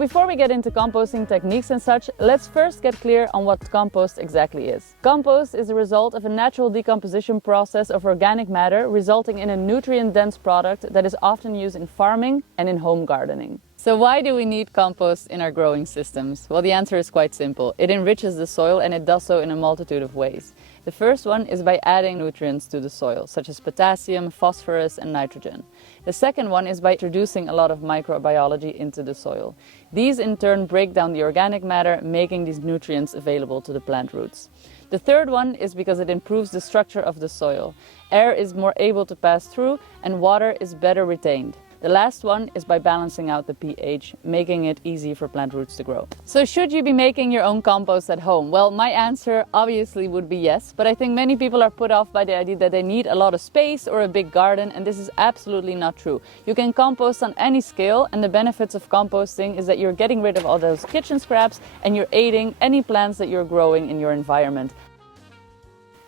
before we get into composting techniques and such, let's first get clear on what compost exactly is. Compost is a result of a natural decomposition process of organic matter, resulting in a nutrient-dense product that is often used in farming and in home gardening. So why do we need compost in our growing systems? Well, the answer is quite simple. It enriches the soil, and it does so in a multitude of ways. The first one is by adding nutrients to the soil, such as potassium, phosphorus and nitrogen. The second one is by introducing a lot of microbiology into the soil. These in turn break down the organic matter, making these nutrients available to the plant roots. The third one is because it improves the structure of the soil. Air is more able to pass through and water is better retained. The last one is by balancing out the pH, making it easy for plant roots to grow. So should you be making your own compost at home? Well, my answer obviously would be yes, but I think many people are put off by the idea that they need a lot of space or a big garden, and this is absolutely not true. You can compost on any scale, and the benefits of composting is that you're getting rid of all those kitchen scraps and you're aiding any plants that you're growing in your environment.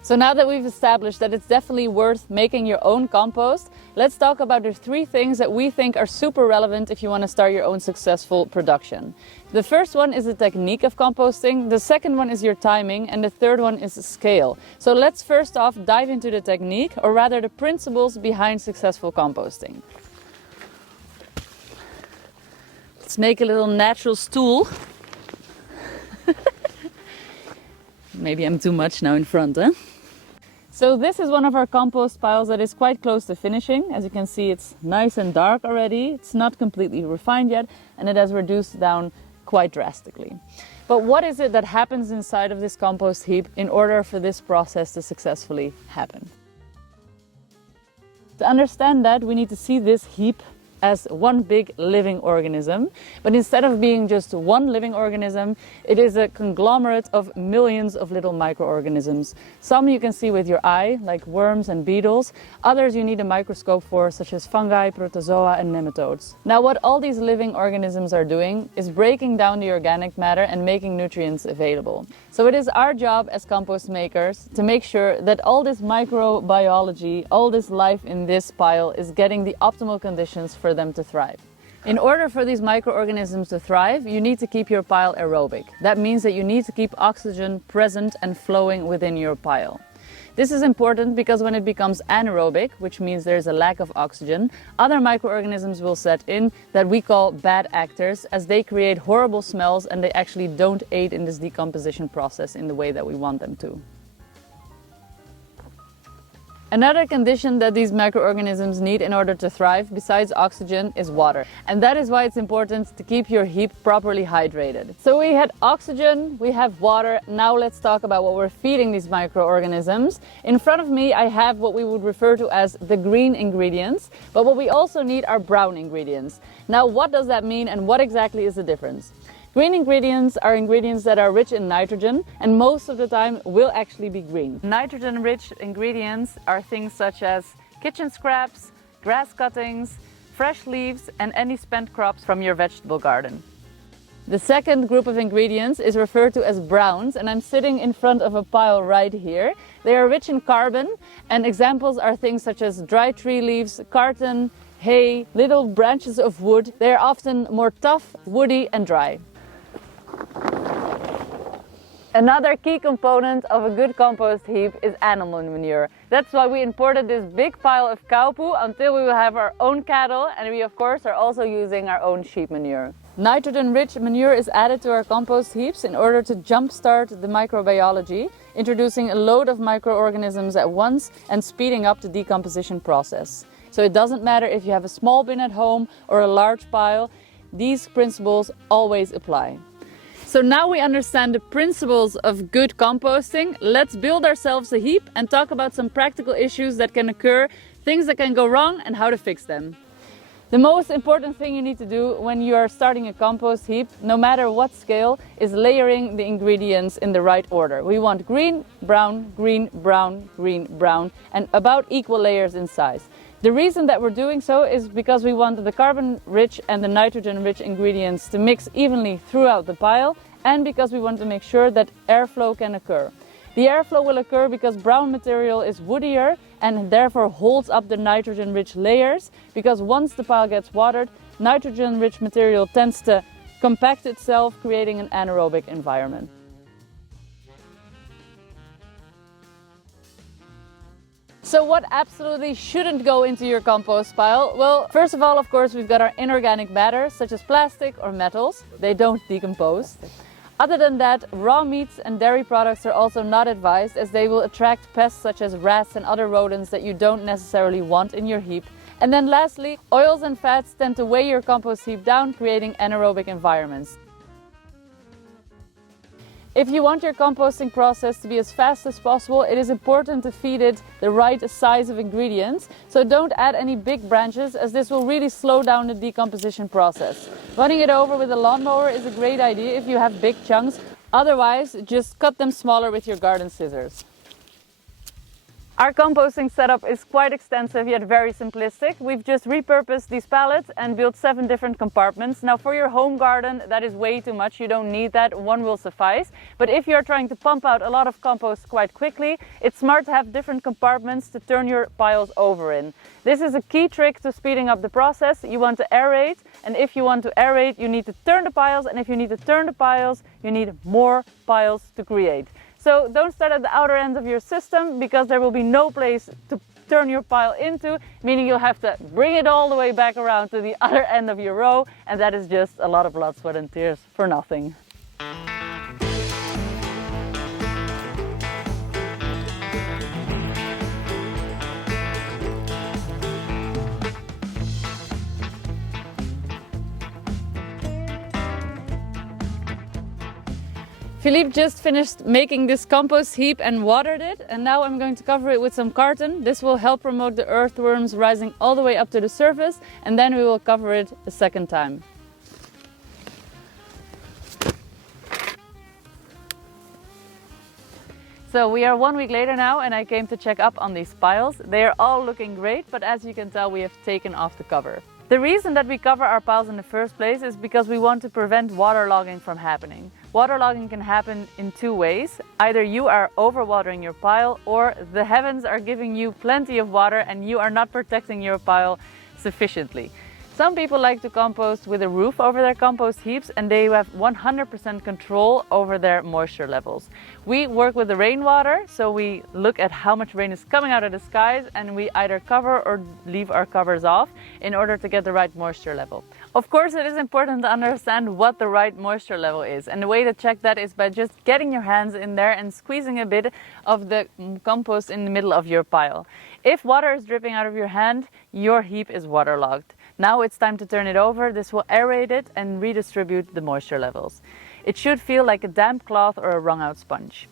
So now that we've established that it's definitely worth making your own compost, let's talk about the 3 things that we think are super relevant if you want to start your own successful production. The first one is the technique of composting, the second one is your timing, and the third one is scale. So let's first off dive into the technique, or rather the principles behind successful composting. Let's make a little natural stool. Maybe I'm too much now in front, huh? So this is one of our compost piles that is quite close to finishing. As you can see, it's nice and dark already. It's not completely refined yet, and it has reduced down quite drastically. But what is it that happens inside of this compost heap in order for this process to successfully happen? To understand that, we need to see this heap as one big living organism, but instead of being just one living organism, it is a conglomerate of millions of little microorganisms. Some you can see with your eye, like worms and beetles. Others you need a microscope for, such as fungi, protozoa and nematodes. Now what all these living organisms are doing is breaking down the organic matter and making nutrients available. So it is our job as compost makers to make sure that all this microbiology, all this life in this pile is getting the optimal conditions for them to thrive. In order for these microorganisms to thrive, you need to keep your pile aerobic. That means that you need to keep oxygen present and flowing within your pile. This is important because when it becomes anaerobic, which means there's a lack of oxygen, other microorganisms will set in that we call bad actors, as they create horrible smells and they actually don't aid in this decomposition process in the way that we want them to. Another condition that these microorganisms need in order to thrive, besides oxygen, is water. And that is why it's important to keep your heap properly hydrated. So we had oxygen, we have water. Now let's talk about what we're feeding these microorganisms. In front of me I have what we would refer to as the green ingredients, but what we also need are brown ingredients. Now what does that mean and what exactly is the difference? Green ingredients are ingredients that are rich in nitrogen and most of the time will actually be green. Nitrogen-rich ingredients are things such as kitchen scraps, grass cuttings, fresh leaves and any spent crops from your vegetable garden. The second group of ingredients is referred to as browns, and I'm sitting in front of a pile right here. They are rich in carbon, and examples are things such as dry tree leaves, carton, hay, little branches of wood. They are often more tough, woody and dry. Another key component of a good compost heap is animal manure. That's why we imported this big pile of cow poo until we will have our own cattle, and we of course are also using our own sheep manure. Nitrogen-rich manure is added to our compost heaps in order to jumpstart the microbiology, introducing a load of microorganisms at once and speeding up the decomposition process. So it doesn't matter if you have a small bin at home or a large pile, these principles always apply. So now we understand the principles of good composting. Let's build ourselves a heap and talk about some practical issues that can occur, things that can go wrong and how to fix them. The most important thing you need to do when you are starting a compost heap, no matter what scale, is layering the ingredients in the right order. We want green, brown, green, brown, green, brown, and about equal layers in size. The reason that we're doing so is because we want the carbon-rich and the nitrogen-rich ingredients to mix evenly throughout the pile, and because we want to make sure that airflow can occur. The airflow will occur because brown material is woodier and therefore holds up the nitrogen-rich layers, because once the pile gets watered, nitrogen-rich material tends to compact itself, creating an anaerobic environment. So what absolutely shouldn't go into your compost pile? Well, first of all, of course, we've got our inorganic matter, such as plastic or metals. They don't decompose. Other than that, raw meats and dairy products are also not advised, as they will attract pests such as rats and other rodents that you don't necessarily want in your heap. And then lastly, oils and fats tend to weigh your compost heap down, creating anaerobic environments. If you want your composting process to be as fast as possible, it is important to feed it the right size of ingredients. So don't add any big branches, as this will really slow down the decomposition process. Running it over with a lawnmower is a great idea if you have big chunks. Otherwise, just cut them smaller with your garden scissors. Our composting setup is quite extensive yet very simplistic. We've just repurposed these pallets and built 7 different compartments. Now for your home garden, that is way too much. You don't need that, one will suffice. But if you're trying to pump out a lot of compost quite quickly, it's smart to have different compartments to turn your piles over in. This is a key trick to speeding up the process. You want to aerate, and if you want to aerate, you need to turn the piles, and if you need to turn the piles, you need more piles to create. So don't start at the outer end of your system, because there will be no place to turn your pile into, meaning you'll have to bring it all the way back around to the other end of your row, and that is just a lot of blood, sweat and tears for nothing. Philippe just finished making this compost heap and watered it, and now I'm going to cover it with some carton. This will help promote the earthworms rising all the way up to the surface, and then we will cover it a second time. So we are 1 week later now, and I came to check up on these piles. They are all looking great, but as you can tell, we have taken off the cover. The reason that we cover our piles in the first place is because we want to prevent waterlogging from happening. Waterlogging can happen in 2 ways. Either you are overwatering your pile, or the heavens are giving you plenty of water and you are not protecting your pile sufficiently. Some people like to compost with a roof over their compost heaps, and they have 100% control over their moisture levels. We work with the rainwater, so we look at how much rain is coming out of the skies, and we either cover or leave our covers off in order to get the right moisture level. Of course, it is important to understand what the right moisture level is, and the way to check that is by just getting your hands in there and squeezing a bit of the compost in the middle of your pile. If water is dripping out of your hand, your heap is waterlogged. Now it's time to turn it over. This will aerate it and redistribute the moisture levels. It should feel like a damp cloth or a wrung out sponge.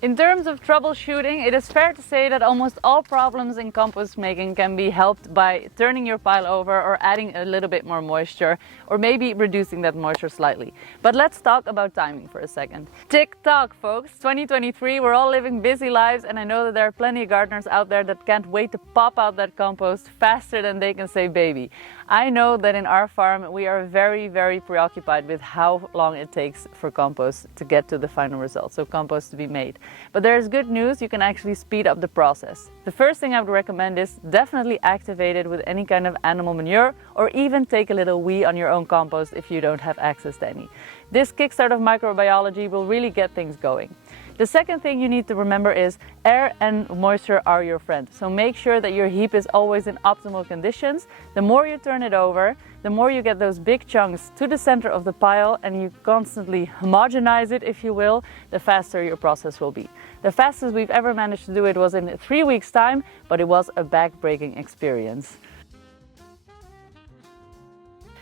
In terms of troubleshooting, it is fair to say that almost all problems in compost making can be helped by turning your pile over or adding a little bit more moisture, or maybe reducing that moisture slightly. But let's talk about timing for a second. Tick-tock, folks! 2023, we're all living busy lives, and I know that there are plenty of gardeners out there that can't wait to pop out that compost faster than they can say baby. I know that in our farm we are very, very preoccupied with how long it takes for compost to get to the final result, so compost to be made. But there is good news, you can actually speed up the process. The first thing I would recommend is definitely activate it with any kind of animal manure, or even take a little wee on your own compost if you don't have access to any. This kickstart of microbiology will really get things going. The second thing you need to remember is air and moisture are your friend. So make sure that your heap is always in optimal conditions. The more you turn it over, the more you get those big chunks to the center of the pile, and you constantly homogenize it, if you will, the faster your process will be. The fastest we've ever managed to do it was in 3 weeks' time, but it was a back-breaking experience.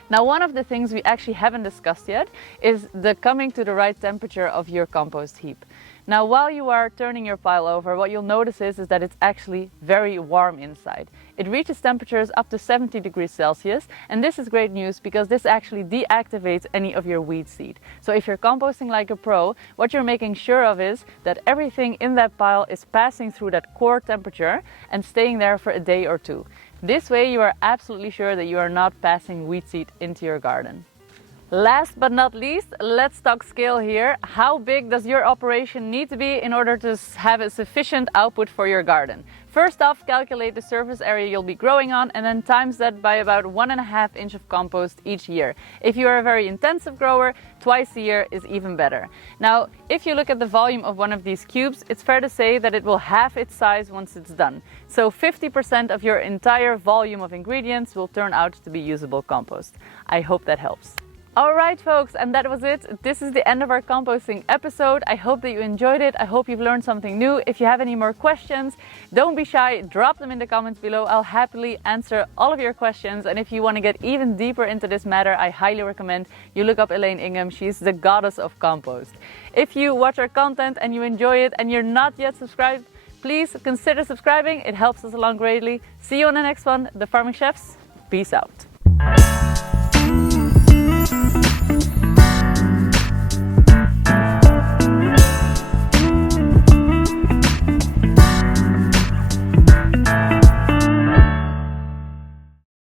Now, one of the things we actually haven't discussed yet is the coming to the right temperature of your compost heap. Now, while you are turning your pile over, what you'll notice is that it's actually very warm inside. It reaches temperatures up to 70 degrees Celsius, and this is great news because this actually deactivates any of your weed seed. So if you're composting like a pro, what you're making sure of is that everything in that pile is passing through that core temperature and staying there for a day or 2. This way you are absolutely sure that you are not passing weed seed into your garden. Last but not least, let's talk scale here. How big does your operation need to be in order to have a sufficient output for your garden? First off, calculate the surface area you'll be growing on and then times that by about 1.5 inch of compost each year. If you are a very intensive grower, twice a year is even better. Now, if you look at the volume of one of these cubes, it's fair to say that it will halve its size once it's done. So 50% of your entire volume of ingredients will turn out to be usable compost. I hope that helps. Alright folks, and that was it. This is the end of our composting episode. I hope that you enjoyed it. I hope you've learned something new. If you have any more questions, don't be shy, drop them in the comments below. I'll happily answer all of your questions. And if you want to get even deeper into this matter, I highly recommend you look up Elaine Ingham. She's the goddess of compost. If you watch our content and you enjoy it and you're not yet subscribed, please consider subscribing. It helps us along greatly. See you on the next one. The Farming Chefs, peace out.